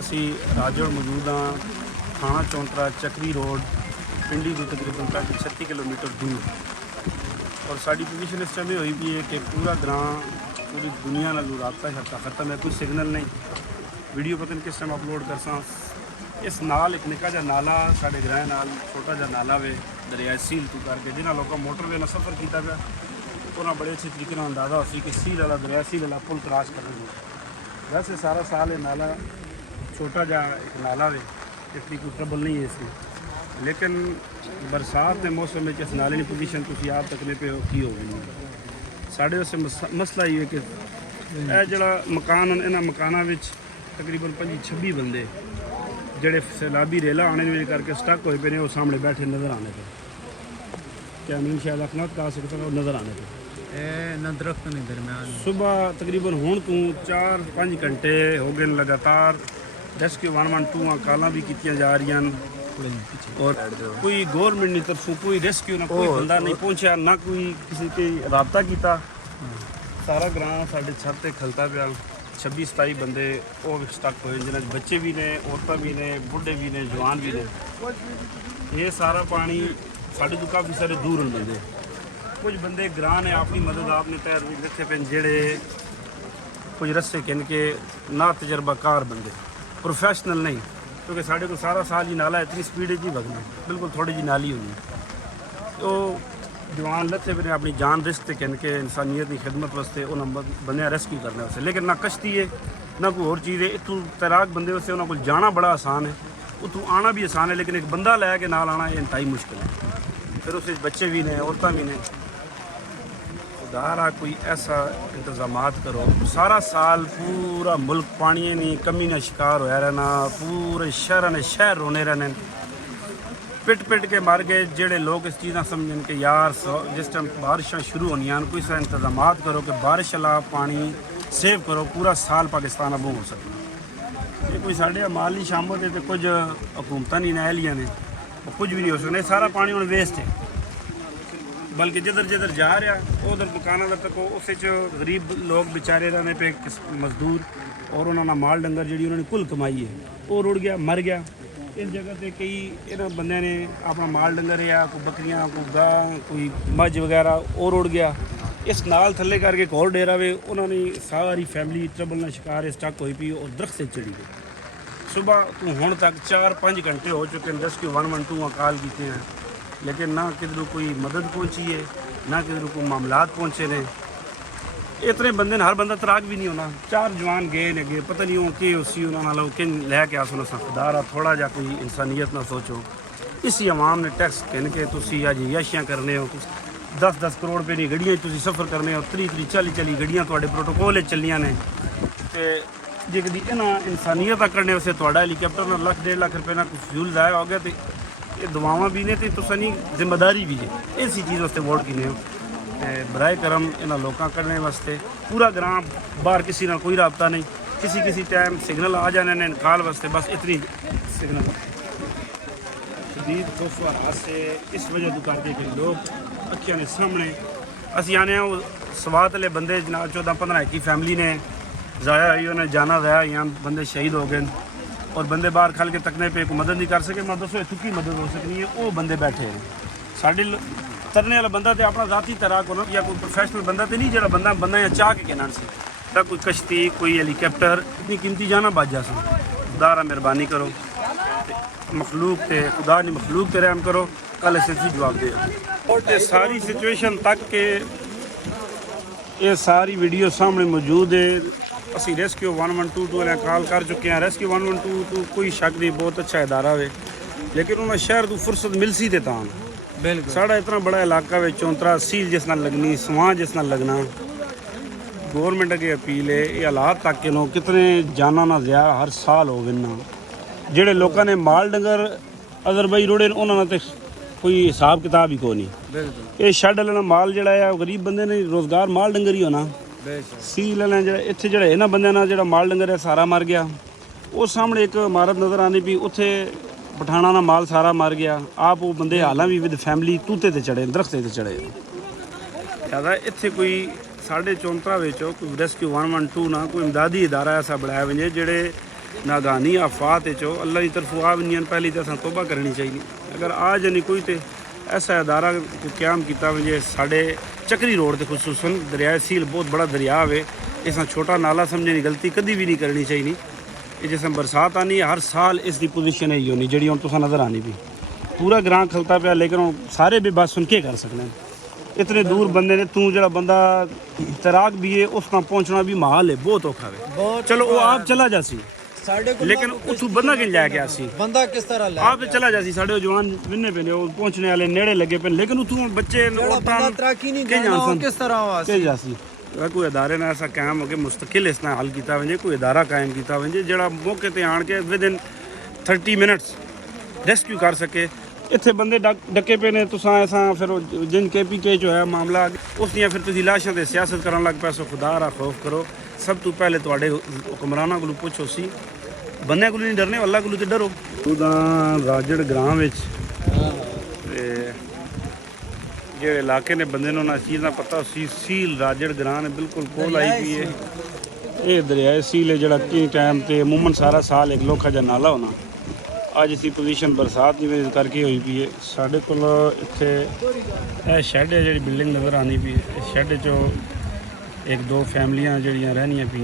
ਅਸੀਂ ਰਾਜੌੜ ਮੌਜੂਦ ਹਾਂ ਥਾਣਾ ਚੌਂਤਰਾ ਚੱਕਰੀ ਰੋਡ ਪਿੰਡੀ ਤੋਂ ਤਕਰੀਬਨ 36 ਕਿਲੋਮੀਟਰ दूर और साड़ी पोजीशन इस टाइम हुई भी है कि पूरा ग्रां पूरी दुनिया नाल राबता शब्ता खत्म है, कोई सिग्नल नहीं। वीडियो पता नहीं किस टाइम अपलोड कर सा। इस नाल एक निका जा नाला साढ़े ग्रां नाल छोटा जा नाला वे दरिया सील तू करके जिन्होंने लोगों मोटरवे ना सफ़र किया गया उन्हें बड़े अच्छे तरीके अंदाजा हो कि सील वाला दरिया सील वाला पुल क्रॉस कर रहे। वैसे सारा साल ये नाला छोटा जा एक नाला वे, इतनी कोई ट्रबल नहीं है इसमें, लेकिन बरसात के मौसम में इस नाले की पोजीशन तुम आप तकने पे हो की होगी। साढ़े वास्ते मसला ये है कि यह जरा मकान इन्होंने मकानों में तकरीबन 25-26 बंदे जोड़े सैलाबी रेला आने में करके स्टक होए पे ने वो सामने बैठे नज़र आने पे। क्या मीन शायद अखनात कहा सकता है नज़र आने पे दरख्त नहीं दरम्यान सुबह तकरीबन हूँ तू 4-5 घंटे हो गए लगातार रेस्क्यू 112 कालां भी की जा रही और कोई गवर्नमेंट की तरफों कोई रेस्क्यू ना कोई बंदा नहीं पहुंचा ना कोई किसी के रबता किया। सारा ग्रां साढ़े छत से खलता पाया 26-27 बंदे वो स्टक होए जिन्हें बच्चे भी ने औरतें भी ने बुढ़े भी ने जवान भी ने। ये सारा पानी साढ़े तो काफ़ी सारे दूर हैं बंदे। कुछ बंदे ग्रां ने अपनी मदद आपने तैयार भी रखे पे जेड़े कुछ रस्ते किन के ना तजर्बाकार बंदे प्रोफेशनल नहीं, क्योंकि साढ़े को सारा साल ही नाला इतनी स्पीड ही भगना बिल्कुल थोड़ी जी नाली होनी तो जवान लथे भी ने अपनी जान रिस्क किन के इंसानियत की खिदमत वास्ते उन्होंने बंदे रेस्क्यू करने वास्ते। लेकिन ना कश्ती है ना कोई और चीज़ है। इतों तैराक बंदे वास्ते उन्होंने को जाना बड़ा आसान है, उतों आना भी आसान है, लेकिन एक बंदा लैके नाल आना ये इंतहाई मुश्किल है। फिर उस बच्चे भी ने औरतें भी ने। खुदारा कोई ऐसा इंतजामात करो। सारा साल पूरा मुल्क पानी नहीं कमी ना शिकार होया रहना, पूरे शहर ने शहर रोने रहने पिट पिट के मर गए जेड़े लोग इस चीज़ समझन कि यार जिस टाइम बारिशां शुरू होनी कोई सा इंतजामात करो कि बारिश वाला पानी सेव करो, पूरा साल पाकिस्तान अब हो सकता। ये कोई साढ़े अमाल नहीं शामिल है तो कुछ हुकूमत नहीं नहलियाँ ने कुछ भी नहीं हो सकता। सारा पानी हम वेस्ट है, बल्कि जिधर जिधर जा रहा उधर दुकानों तक उस गरीब लोग बेचारे रहने पे मजदूर और उन्होंने माल डंगर जी उन्होंने कुल कमाई है वो रुड़ गया मर गया। इस जगह पे कई इन्होंने बंदे ने अपना माल डंगर या कोई बकरियां कोई गां कोई मझ वगैरह वो रुड़ गया। इस नाल थले करके एक और डेरा वे उन्होंने सारी फैमिली ट्रबल का शिकार स्टक हुई पी और दरख्त से चढ़ी गई। सुबह तो हूँ तक 4-5 घंटे हो चुके हैं रेस्क्यू 112 कॉल किए हैं, लेकिन ना किधरों कोई मदद पहुंची है ना किधरों कोई मामलात पहुंचे ने। इतने बंदे हर बंदा तराक भी नहीं होना। 4 जवान गए ने गए पता नहीं हो कि उसी उन्होंने किन लैके आसो खुदारा थोड़ा जा कोई इंसानियत ना सोचो। इसी अवाम ने टैक्स कहने के तुसी अज याशियाँ करने हो 10-10 करोड़ रुपये की गड्डियाँ तुसी सफ़र करने हो 30-40 गड्डियाँ थोड़े प्रोटोकॉल चलियाँ ने तो जे कभी इन्होंने इंसानियत करने वास्ते थोड़ा हैलीकैप्टर ना 1-1.5 लाख रुपये ना फ्यूल जाया हो गया तो ये दुआवां भी ने तो तुसां जिम्मेदारी भी है इसी चीज़ वास्ते वोट किने हो। बराए करम इन्होंने लोगों करने वास्ते पूरा ग्रां बाहर किसी ना कोई रबता नहीं, किसी टाइम सिग्नल आ जाने ने कॉल वास्ते बस इतनी सिग्नल शदीद खौफ हादसे इस वजह तो करके कि लोग अखियां ने सामने असी आने वो स्वात वाले बंदे जनाब 14-15 की फैमिली ने जाया हुई उन्हें जाना रहा यहाँ बंदे शहीद हो गए और बंदे बाहर खल के तकने पे कोई मदद नहीं कर सके। मैं दसो इतनी मदद हो सकनी है वो बंदे बैठे हैं। साढ़े तरने वाला बंदा तो अपना ज़ाती तैराक होना या कोई प्रोफेशनल बंदा तो नहीं जो बंदा या चाह के कहना से कोई कश्ती कोई हेलीकैप्टर इतनी कीमती जाना बच जा सन। खुदारा मेहरबानी करो मखलूक ते खुदा नहीं मखलूक ते रहम करो कल इसे जवाब दे और सारी सिचुएशन तक के ये सारी वीडियो सामने मौजूद है। असी रेस्क्यू 112 वाले कॉल कर चुके हैं। रेस्क्यू 112 कोई शक नहीं बहुत अच्छा इदारा है, लेकिन उन्हें शहर तो फुर्सत मिल सी देता बिल्कुल साढ़ा इतना बड़ा इलाका है चौंतरा सील जिस नाल लगनी सवां जिस नाल लगना। गवर्नमेंट अगे अपील है ये हालात तक के लोग कितने जाना ना ज़्या हर साल हो गए जेड़े लोगों ने माल डंगर अदर बई रुड़े उन्होंने तो कोई हिसाब किताब ही को नहीं। ये शैड वाला माल जड़ा है गरीब बंदे ने रोज़गार माल डंगर ही होना। सील वाले जो इतने जोड़े इन्होंने बंद जो माल डंगर है सारा मर गया। उस सामने एक इमारत नज़र आनी भी उत्थे पठाना ना माल सारा मर गया। आप वो बंदे हालां भी विद फैमिली तूते ते चढ़े दरख्ते ते चढ़े ज़्यादा इत्थे कोई साढ़े चौंतरा कोई रेस्क्यू 112 ना कोई इमदादी इदारा ऐसा बनाया वजे जेड़े नागानी आफात चो अल्लाह की तरफों आ भी पहली तो असा तोबा करनी चाहिए। अगर आ जानी कोई तो ऐसा अदारा को क्याम किया वजे साढ़े चक्री रोड से खुसूसन दरिया सील बहुत बड़ा दरिया है, इस छोटा नाला समझने की गलती कभी भी नहीं करनी चाहिए। ये जिस बरसात आनी हर साल इसकी पोजीशन है होनी जी हम तुसा नज़र आनी भी पूरा ग्रां खलता पाया, लेकिन सारे भी बस सुन के कर सकते हैं। इतने दूर बंदे ने तू जरा बंदा तैराक भी है उस तक पहुँचना भी माहौल है बहुत औखा है। चलो वो आप चला जासी लेकिन उतू बंदा किन लैके आसी बंदा किस तरह आप चला जासी साढ़े जवान विन्ने पे पहुंचने वाले नेड़े लगे पे, लेकिन उतू बच्चे किस तरह जासी कोई अदारे ने ऐसा कायम हो के मुस्तकिल इसने हल किया वजे, कोई अदारा कायम किया वजे जरा मौके ते आन के विद इन 30 मिनट्स रेस्क्यू कर सके। इतने बंदे डके पे ने तुसा ऐसा फिर जिन KPK जो है मामला उस दियां फिर तुसी लाशां ते सियासत करन लग पैसो। खुदा रा खौफ करो। सब तो पहले तुहाडे हुक्मराना को पुछो सी, बंदे को नहीं डरने अल्लाह को तो डरो। राजड़ ग्रां विच जेड़े इलाके ने बंदे नूं ना चीज़ का पता सी सील राजड़ ग्रां ने बिल्कुल कोल आई भी है। ये दरिया सील है जड़ा कि टाइम ते अमूमन सारा साल एक लोखा जा नाला होना। अज इसी पोजीशन बरसात की वजह करके हुई पी है। साढ़े को इतने शैड है जी बिल्डिंग नज़र आनी पी है। शैड चो एक दो फैमिलियाँ जड़ियाँ रहनियाँ पी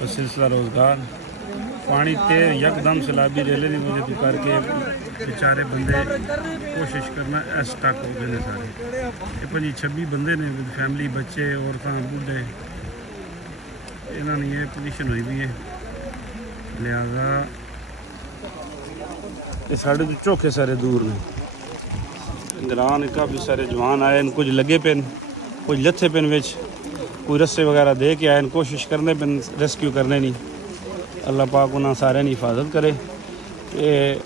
बस सिलसिला रोज़गार पानी तेर यकदम सैलाबी रेले की वजह तो करके बेचारे बंदे कोशिश करना स्टक हो गए सारे। ये 25-26 बंदे ने फैमिली बच्चे औरतां बूढ़े इन्होंने ये पोजीशन हुई भी है। लिहाजा ये साढ़े तो चौखे सारे दूर ने ग्रां ने काफ़ी सारे जवान आए हैं, कुछ लगे पे कुछ लथे पे विच कोई रस्से वगैरह दे के आए हैं, कोशिश करने पे रेस्क्यू करने नहीं। अल्लाह पाक उन्होंने सारे की हिफाजत करे। ये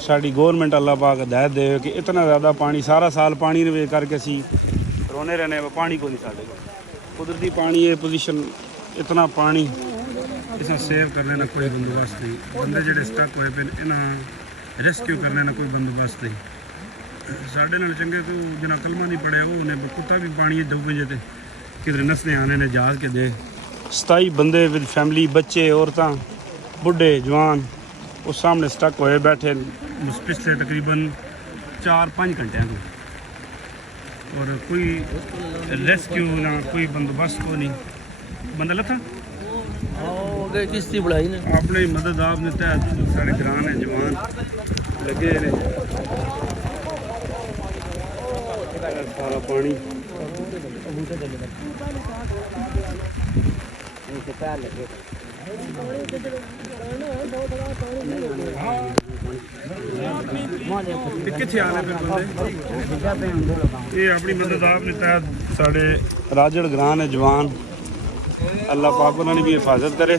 साड़ी गौरमेंट अल्लाह पाक हिदायत दे कि इतना ज़्यादा पानी सारा साल पानी वे करके असी रोने रहने पानी को नहीं साढ़े कुदरती पानी है पोजीशन इतना पानी इसे सेव करने का कोई बंदोबस्त नहीं। बंदे जोड़े स्टक हुए पे इन्हें रेस्क्यू करने का कोई बंदोबस्त नहीं। साढ़े नाल चंगे तो जिन्हें कलमा नहीं पढ़िया वो उन्हें कुत्ता भी पानी डुबे जे किधर नसने आने ने जहाज के दे 27 बंदे विद फैमिली बच्चे औरतां बुढ़े जवान उस सामने स्टक होए बैठे पिछले तकरीबन 4-5 घंटे को, और कोई रेस्क्यू ना कोई बंदोबस्त को नहीं। बंदा लथा किश्ती बढ़ाई ने अपनी मदद आपने तहत सारे ग्रां ने जवान लगे ने सारा पानी किथे आने पे बंदे ये अपनी मदद आपने तहत साढ़े राजड़ ग्रां ने जवान अल्लाह पाक उन्होंने भी हिफाजत करे।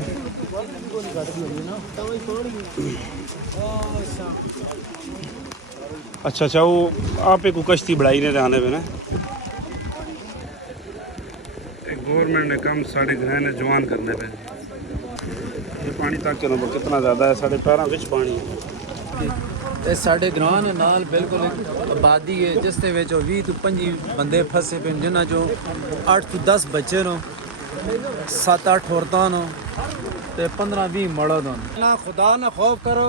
अच्छा वो आप एक कश्ती बढ़ाई ने आने पे ना गवर्नमेंट ने काम साढ़े ग्रह ने जवान करने पे। ये पानी तक कितना ज़्यादा है साढ़े पैरों विच पानी है। साढ़े ग्रां नाल बिल्कुल आबादी है जिस 20 तो 25 बंदे फसे पे जिन्होंने जो 8 तो 10 बच्चे नो 7-8 औरतां नो ते 15-20 मर्द ना खुदा ना खौफ करो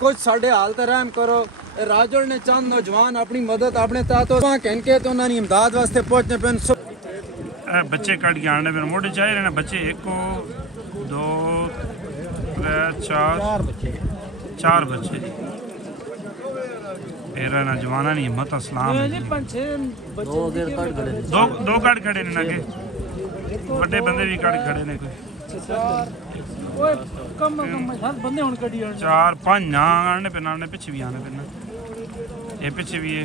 कुछ साढ़े हाल ते रहम करो। राजड़ ने चंद नौजवान अपनी मदद अपने तहत कहन के तो उन्होंने इमदाद वास्ते पहुंचने पे बच्चे कट के आने पे मोटे चाहिए ना बच्चे 1 2 3 4 बच्चे मेरा ना जवाना नहीं हिम्मत असलाम दो कट खड़े ने ना के बड़े बंदे भी कट खड़े ने कोई 4-5 ना आने पे ना पिछे भी आने पे ना ये पिछे भी है।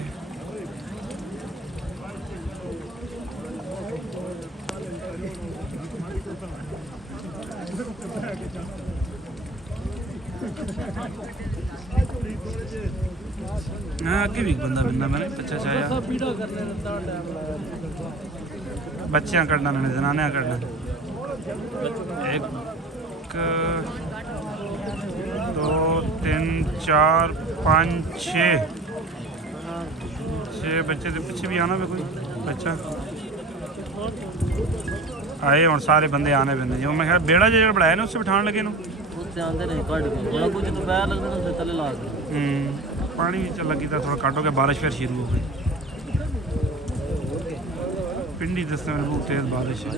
हाँ कि भी बंदा मिलना मैंने बच्चा चाहे बच्चियाँ करना मैंने जनानियाँ करना 1 2 3 4 5 6 बच्चे से पीछे भी आना पे कोई बच्चा आए और सारे बंदे आने पे जो मैं बेड़ा जो बढ़ाया ना उससे बिठाने लगे ना वास्ते आंदे ने कट के बड़ा कुछ दोपहर लगने तो थले ला दे पानी भी चल लगी था थोड़ा कट हो गया बारिश फिर शुरू हो गई पिंडी दस्ते में बहुत तेज बारिश है